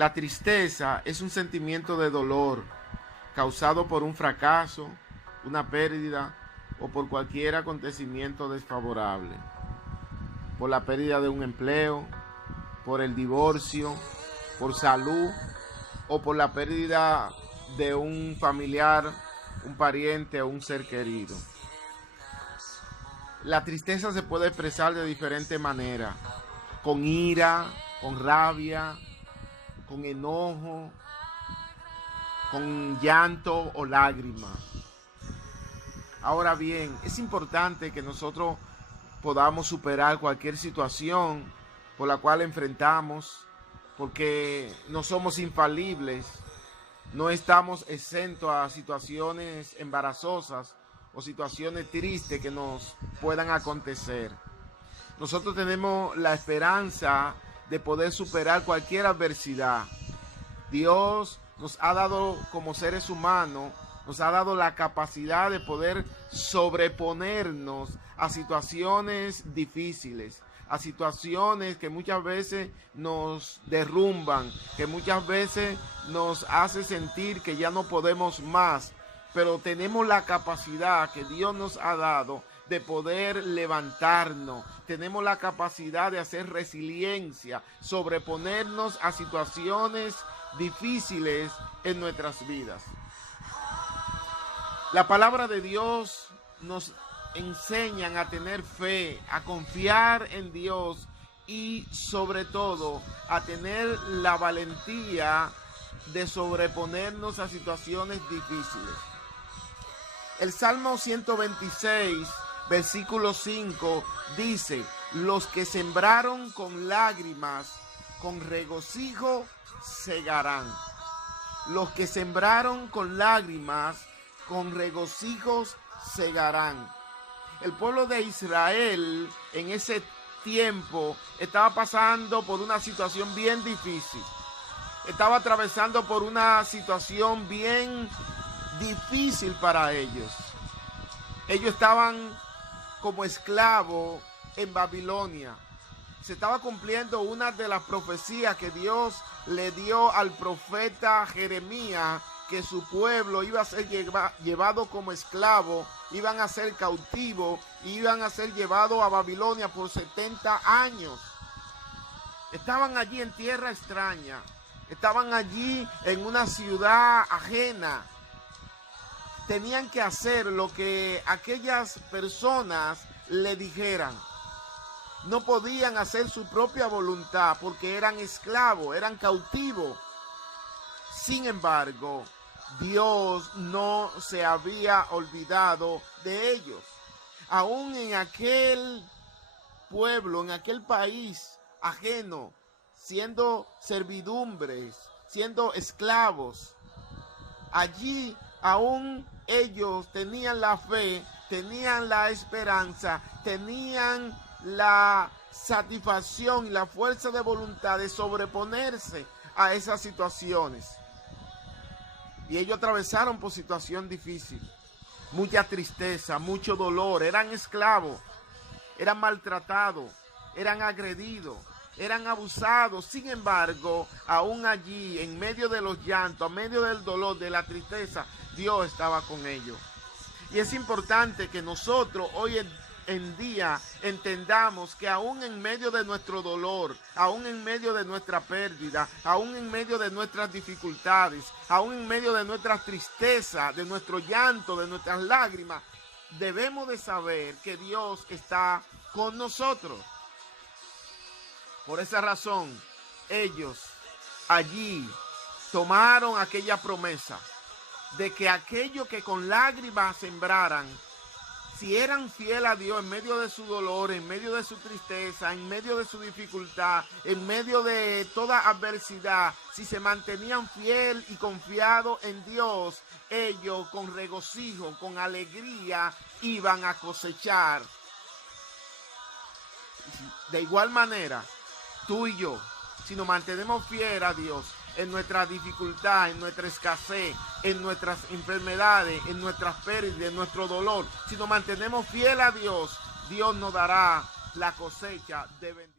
La tristeza es un sentimiento de dolor causado por un fracaso, una pérdida o por cualquier acontecimiento desfavorable. Por la pérdida de un empleo, por el divorcio, por salud o por la pérdida de un familiar, un pariente o un ser querido. La tristeza se puede expresar de diferentes maneras, con ira, con rabia, con enojo, con llanto o lágrimas. Ahora bien, es importante que nosotros podamos superar cualquier situación por la cual enfrentamos, porque no somos infalibles, no estamos exentos a situaciones embarazosas o situaciones tristes que nos puedan acontecer. Nosotros tenemos la esperanza de poder superar cualquier adversidad. Dios nos ha dado como seres humanos, nos ha dado la capacidad de poder sobreponernos a situaciones difíciles, a situaciones que muchas veces nos derrumban, que muchas veces nos hace sentir que ya no podemos más, pero tenemos la capacidad que Dios nos ha dado de poder levantarnos. Tenemos la capacidad de hacer resiliencia, sobreponernos a situaciones difíciles en nuestras vidas. La palabra de Dios nos enseña a tener fe, a confiar en Dios y sobre todo a tener la valentía de sobreponernos a situaciones difíciles. El Salmo 126, versículo 5 dice: los que sembraron con lágrimas, con regocijo segarán. Los que sembraron con lágrimas, con regocijos segarán. El pueblo de Israel en ese tiempo estaba pasando por una situación bien difícil. Estaba atravesando por una situación bien difícil para ellos. Ellos estaban como esclavos en Babilonia. Se estaba cumpliendo una de las profecías que Dios le dio al profeta Jeremías, que su pueblo iba a ser llevado como esclavo, iban a ser cautivos, iban a ser llevados a Babilonia por 70 años. Estaban allí en tierra extraña, estaban allí en una ciudad ajena. Tenían que hacer lo que aquellas personas le dijeran. No podían hacer su propia voluntad porque eran esclavos, eran cautivos. Sin embargo, Dios no se había olvidado de ellos. Aún en aquel pueblo, en aquel país ajeno, siendo servidumbres, siendo esclavos, allí aún ellos tenían la fe, tenían la esperanza, tenían la satisfacción y la fuerza de voluntad de sobreponerse a esas situaciones. Y ellos atravesaron por situación difícil, mucha tristeza, mucho dolor, eran esclavos, eran maltratados, eran agredidos, eran abusados. Sin embargo, aún allí, en medio de los llantos, en medio del dolor, de la tristeza, Dios estaba con ellos. Y es importante que nosotros hoy en día entendamos que aún en medio de nuestro dolor, aún en medio de nuestra pérdida, aún en medio de nuestras dificultades, aún en medio de nuestra tristeza, de nuestro llanto, de nuestras lágrimas, debemos de saber que Dios está con nosotros. Por esa razón, ellos allí tomaron aquella promesa de que aquello que con lágrimas sembraran, si eran fieles a Dios en medio de su dolor, en medio de su tristeza, en medio de su dificultad, en medio de toda adversidad, si se mantenían fiel y confiados en Dios, ellos con regocijo, con alegría, iban a cosechar. De igual manera, tú y yo, si nos mantenemos fieles a Dios en nuestra dificultad, en nuestra escasez, en nuestras enfermedades, en nuestras pérdidas, en nuestro dolor, si nos mantenemos fieles a Dios, Dios nos dará la cosecha de bendición.